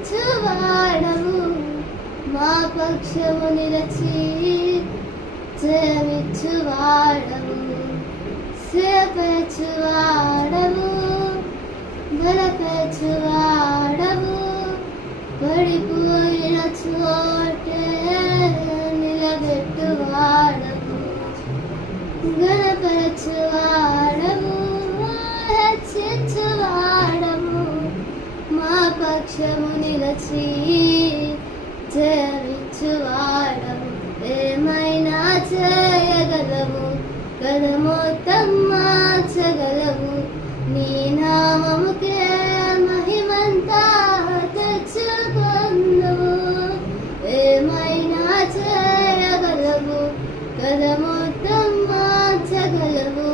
జయించువాడవు మా పక్షము నిలచి జయమిచ్చువాడవు సేపచువాడవు బలపచువాడవు పడిపోయిన చోటే నిలబెట్టువాడవు గణపరచువాడవు హెచ్చించువాడవు మా పక్షము నిలచి జయమిచ్చువాడవు ఏమైనా చేయగలవు కథ మొత్తం మార్చగలవు నీ నామముకే మహిమంతా తెచ్చుకొందువు ఏమైనా చేయగలవు కథ మొత్తం మార్చగలవు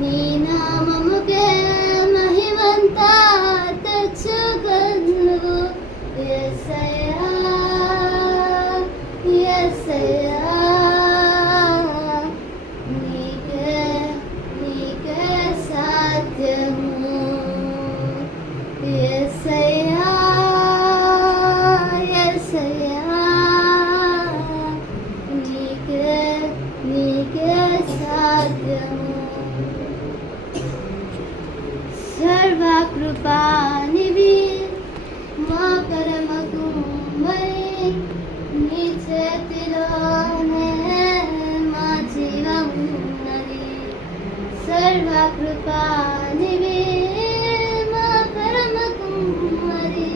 నీ నామముకే మహిమంతా తెచ్చుకొందువు యేసయ్యా యేసయ్యా నీకే సాధ్యము యేసయ్యా యేసయ్యా నీకే సాధ్యము సర్వకృపానివి మా పరమ కుమ్మరి నీ చేతిలోనే మా జీవమున్నది సర్వకృపానివి మా పరమ కుమ్మరి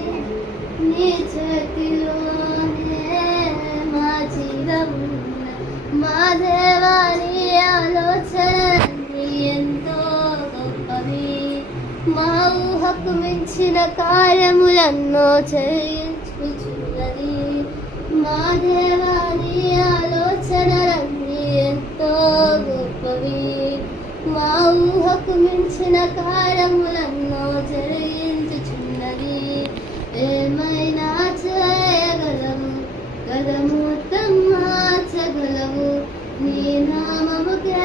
నీ చేతిలోనే మా జీవమున్నది మా దేవాని ఆలోచన ఎంతో గొప్పవి మా ఊహకు మించిన కార్యములన్నో చేయించుచున్నది మా దేవాని ఆలోచనలన్నీ ఎంతో గొప్పవి మా ఊహకు మించిన కార్యములన్నో జరిగించుచున్నది ఏమైనా చేయగలము కథ మొత్తం మార్చగలవు నీ నామముకే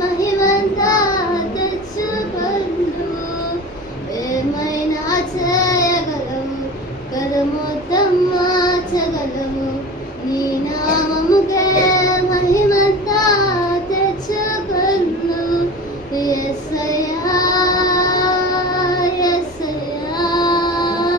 మహిమంతా తెచ్చుకొందువు ఏమైనా చేయగలవు కథ మొత్తం మార్చగలవు నీ నామముకే మహిమంతా తెచ్చుకొందువు యేసయ్యా